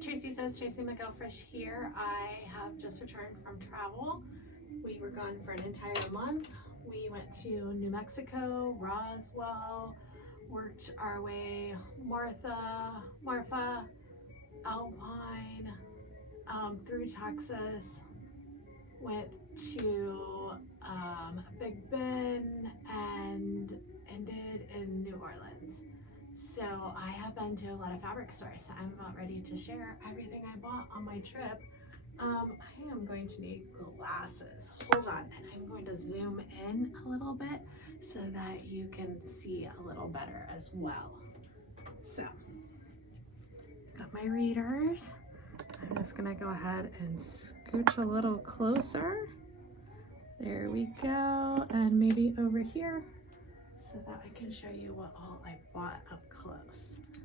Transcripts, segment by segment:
Tracy says, Tracy McElfresh here. I have just returned from travel. We were gone for an entire month. We went to New Mexico, Roswell, worked our way Marfa, Alpine, through Texas, went to Big Bend, and ended in New Orleans. So I have been to a lot of fabric stores, so I'm about ready to share everything I bought on my trip. I am going to need glasses. Hold on, and I'm going to zoom in a little bit so that you can see a little better as well. So, got my readers. I'm just gonna go ahead and scooch a little closer. There we go, and maybe over here so that I can show you what all I bought up close. So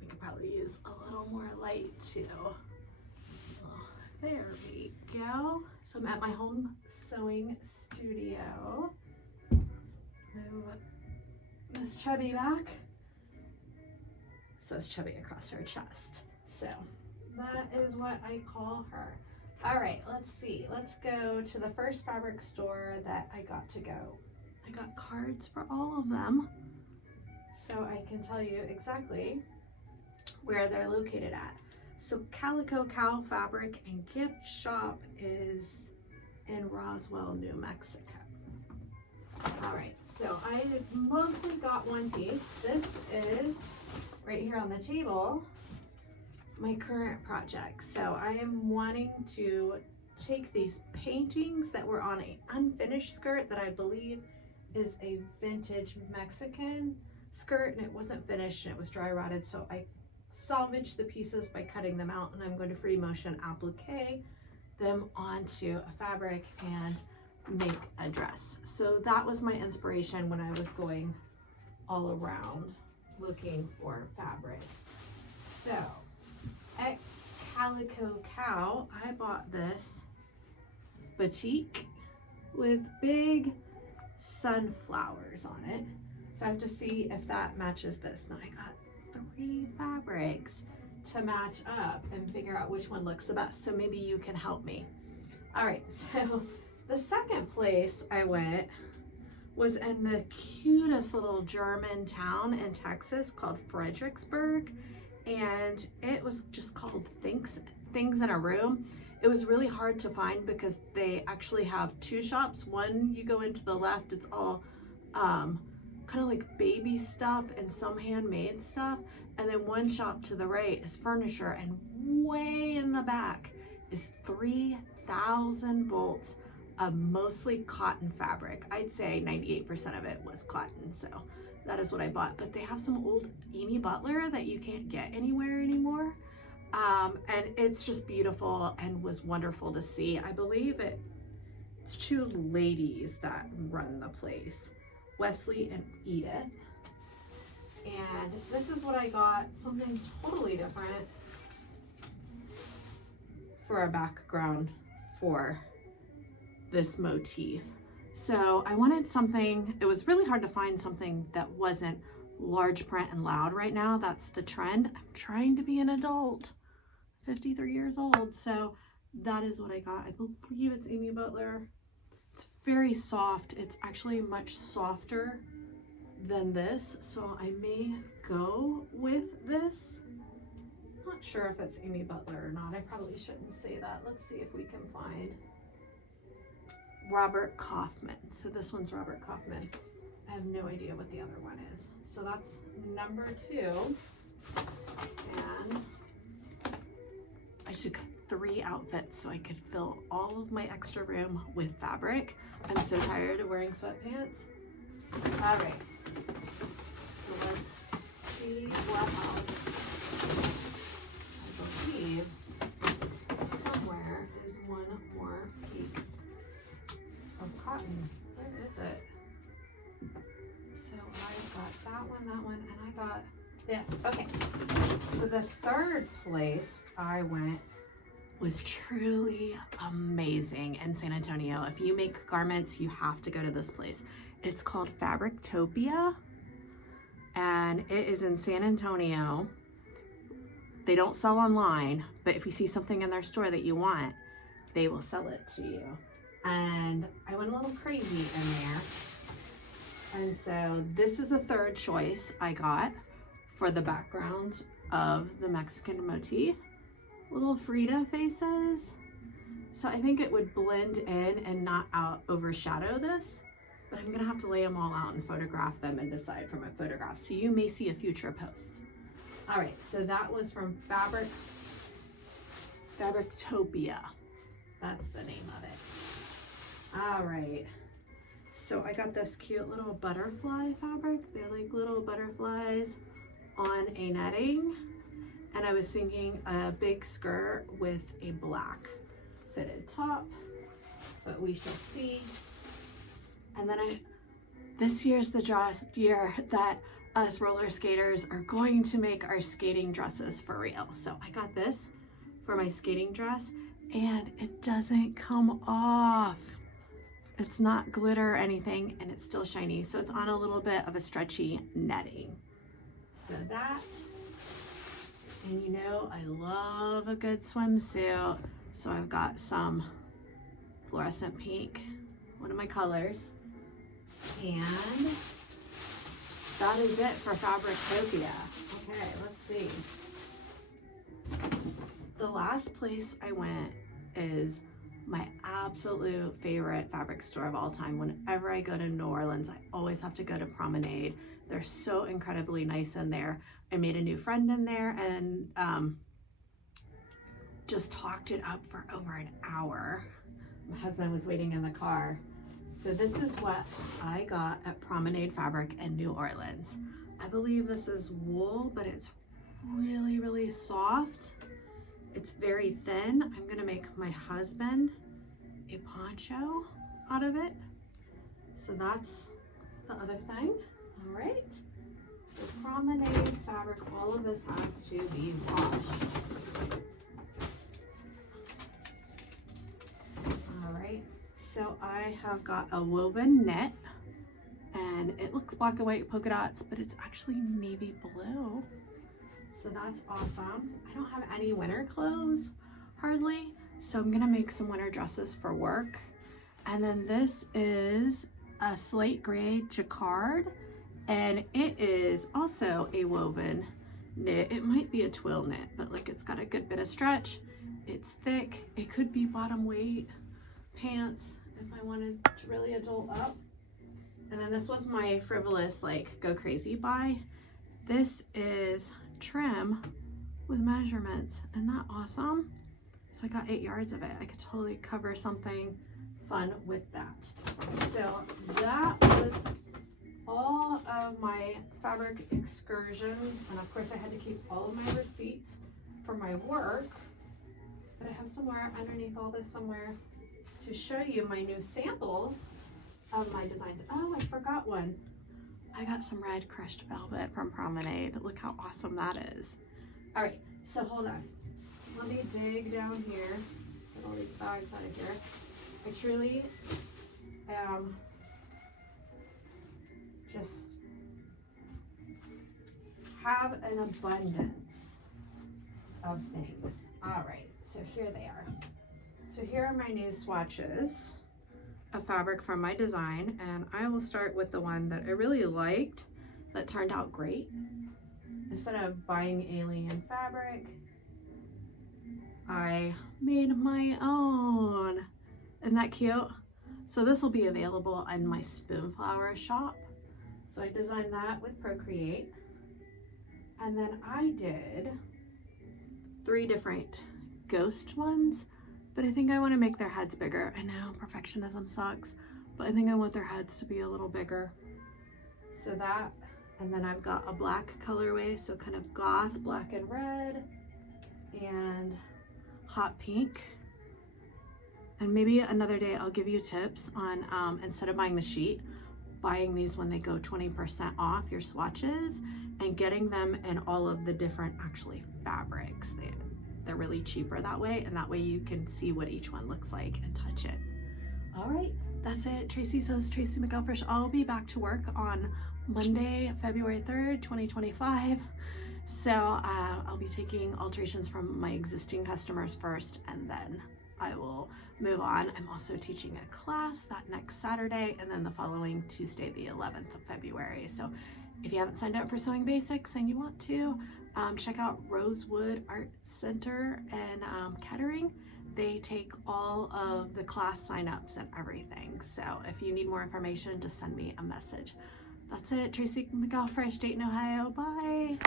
we could probably use a little more light too. There we go. So I'm at my home sewing studio. Let's move Miss Chubby back. Says Chubby across her chest. So that is what I call her. All right, let's see. Let's go to the first fabric store that I got to go. I got cards for all of them, so I can tell you exactly where they're located at. So Calico Cow Fabric and Gift Shop is in Roswell, New Mexico. All right, so I mostly got one piece. This is right here on the table, my current project. So I am wanting to take these paintings that were on an unfinished skirt that I believe is a vintage Mexican skirt, and it wasn't finished and it was dry rotted, so I salvaged the pieces by cutting them out, and I'm going to free motion applique them onto a fabric and make a dress. So that was my inspiration when I was going all around looking for fabric. So at Calico Cow, I bought this batik with big sunflowers on it. So I have to see if that matches this. Now I got 3 fabrics to match up and figure out which one looks the best. So maybe you can help me. All right, so the second place I went was in the cutest little German town in Texas called Fredericksburg. And it was just called Things in a Room. It was really hard to find because they actually have 2 shops. One, you go into the left, it's all kind of like baby stuff and some handmade stuff. And then one shop to the right is furniture, and way in the back is 3,000 bolts of mostly cotton fabric. I'd say 98% of it was cotton, so that is what I bought. But they have some old Amy Butler that you can't get anywhere anymore. And it's just beautiful and was wonderful to see. I believe it's 2 ladies that run the place, Wesley and Edith. And this is what I got, something totally different for a background for this motif. So I wanted something, it was really hard to find something that wasn't large print and loud right now. That's the trend. I'm trying to be an adult, 53 years old. So that is what I got. I believe it's Amy Butler. It's very soft. It's actually much softer than this. So I may go with this. Not sure if it's Amy Butler or not. I probably shouldn't say that. Let's see if we can find Robert Kaufman. So this one's Robert Kaufman. I have no idea what the other one is. So that's number 2. And I took 3 outfits so I could fill all of my extra room with fabric. I'm so tired of wearing sweatpants. All right. So let's see what else. I believe somewhere is one more piece of cotton. Where is it? So I got that one, and I got this. Okay. So the third place I went was truly amazing in San Antonio. If you make garments, you have to go to this place. It's called Fabrictopia, and it is in San Antonio. They don't sell online, but if you see something in their store that you want, they will sell it to you. And I went a little crazy in there. And so this is a third choice I got for the background of the Mexican motif. Little Frida faces. So I think it would blend in and not overshadow this, but I'm gonna have to lay them all out and photograph them and decide for my photograph. So you may see a future post. All right, so that was from Fabrictopia. That's the name of it. All right, so I got this cute little butterfly fabric. They're like little butterflies on a netting. And I was thinking a big skirt with a black fitted top, but we shall see. And then this year's the year that us roller skaters are going to make our skating dresses for real. So I got this for my skating dress and it doesn't come off. It's not glitter or anything and it's still shiny. So it's on a little bit of a stretchy netting. So that, and you know, I love a good swimsuit. So I've got some fluorescent pink, one of my colors. And that is it for Fabrictopia. Okay, let's see. The last place I went is my absolute favorite fabric store of all time. Whenever I go to New Orleans, I always have to go to Promenade. They're so incredibly nice in there. I made a new friend in there and just talked it up for over an hour. My husband was waiting in the car. So this is what I got at Promenade Fabric in New Orleans. I believe this is wool, but it's really, really soft. It's very thin. I'm gonna make my husband a poncho out of it. So that's the other thing. All right. So Promenade Fabric, all of this has to be washed. All right. So I have got a woven knit and it looks black and white polka dots, but it's actually navy blue. So that's awesome. I don't have any winter clothes, hardly. So I'm gonna make some winter dresses for work. And then this is a slate gray jacquard, and it is also a woven knit. It might be a twill knit, but like it's got a good bit of stretch. It's thick. It could be bottom weight pants if I wanted to really adult up. And then this was my frivolous, like, go crazy buy. This is trim with measurements. Isn't that awesome? So I got 8 yards of it. I could totally cover something fun with that. So that was all of my fabric excursions. And of course I had to keep all of my receipts for my work. But I have somewhere underneath all this somewhere to show you my new samples of my designs. Oh, I forgot one. I got some red crushed velvet from Promenade. Look how awesome that is. All right, so hold on. Let me dig down here, get all these bags out of here. I truly am just have an abundance of things. All right, so here they are. So here are my new swatches of fabric from my design, and I will start with the one that I really liked that turned out great. Instead of buying alien fabric, I made my own. Isn't that cute? So this will be available in my Spoonflower shop. So I designed that with Procreate. And then I did 3 different ghost ones, but I think I want to make their heads bigger. I know perfectionism sucks, but I think I want their heads to be a little bigger. So that, and then I've got a black colorway, so kind of goth, black and red, and hot pink. And maybe another day I'll give you tips on, instead of buying the sheet, buying these when they go 20% off your swatches and getting them in all of the different actually fabrics. They're really cheaper that way, and that way you can see what each one looks like and touch it. All right, that's it. Tracy Sews, Tracy McElfresh. I'll be back to work on Monday, February 3rd, 2025. So I'll I'll be taking alterations from my existing customers first, and then I will move on. I'm also teaching a class that next Saturday, and then the following Tuesday, the 11th of February. So if you haven't signed up for Sewing Basics and you want to, check out Rosewood Art Center and Kettering. They take all of the class signups and everything. So if you need more information, just send me a message. That's it. Tracy McGoffresh, Dayton, Ohio. Bye.